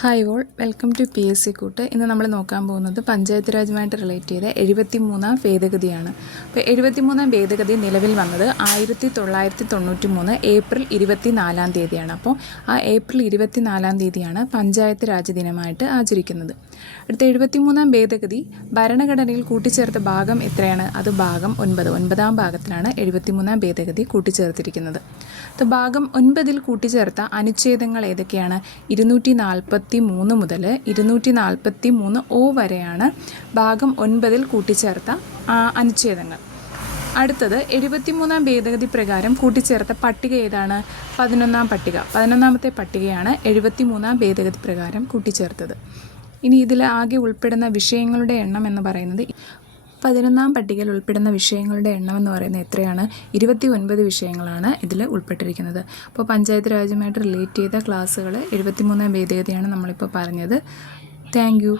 Hi all, welcome to PSC കൂട്ട്. ഇന്ന് നമ്മൾ നോക്കാൻ പോകുന്നത് പഞ്ചായത്ത് രാജുമായിട്ട് റിലേറ്റ് ചെയ്ത 73-ാം ഭേദഗതിയാണ്. അപ്പോൾ 73-ാം ഭേദഗതി നിലവിൽ വന്നത് 1993 ഏപ്രിൽ 24-ാം തീയതിയാണ്. അപ്പോൾ ആ ഏപ്രിൽ 24-ാം തീയതിയാണ് പഞ്ചായത്ത് രാജ് ദിനമായിട്ട് ആചരിക്കുന്നത്. അടുത്ത 73-ാം ഭേദഗതി ഭരണഘടനയിൽ കൂട്ടിച്ചേർത്ത ഭാഗം എത്രയാണ്? അത് ഭാഗം 9. 9-ാം ഭാഗത്തിലാണ് 73-ാം ഭേദഗതി കൂട്ടിച്ചേർത്തിരിക്കുന്നത്. ഭാഗം 9-ൽ കൂട്ടിച്ചേർത്ത അനുച്ഛേദങ്ങൾ ഏതൊക്കെയാണ്? 243 മുതൽ 243 വരെയാണ് ഭാഗം 9-ൽ കൂട്ടിച്ചേർത്ത അനുച്ഛേദങ്ങൾ. അടുത്തത് 73-ാം ഭേദഗതി പ്രകാരം കൂട്ടിച്ചേർത്ത പട്ടിക ഏതാണ്? 11-ാം പട്ടിക. 11-ാമത്തെ പട്ടികയാണ് 73-ാം ഭേദഗതി പ്രകാരം കൂട്ടിച്ചേർത്തത്. ഇനി ഇതിൽ ആകെ ഉൾപ്പെടുന്ന വിഷയങ്ങളുടെ എണ്ണം എന്ന് പറയുന്നത് 11-ാം പട്ടികയിൽ ഉൾപ്പെടുന്ന വിഷയങ്ങളുടെ എണ്ണം എന്ന് പറയുന്നത് എത്രയാണ്? 29 വിഷയങ്ങളാണ് ഇതിൽ ഉൾപ്പെട്ടിരിക്കുന്നത്. അപ്പോൾ പഞ്ചായത്ത് രാജുമായിട്ട് റിലേറ്റ് ചെയ്ത ക്ലാസ്സുകൾ 73-ാം ഭേദഗതിയാണ് നമ്മളിപ്പോൾ പറഞ്ഞത്. Thank you.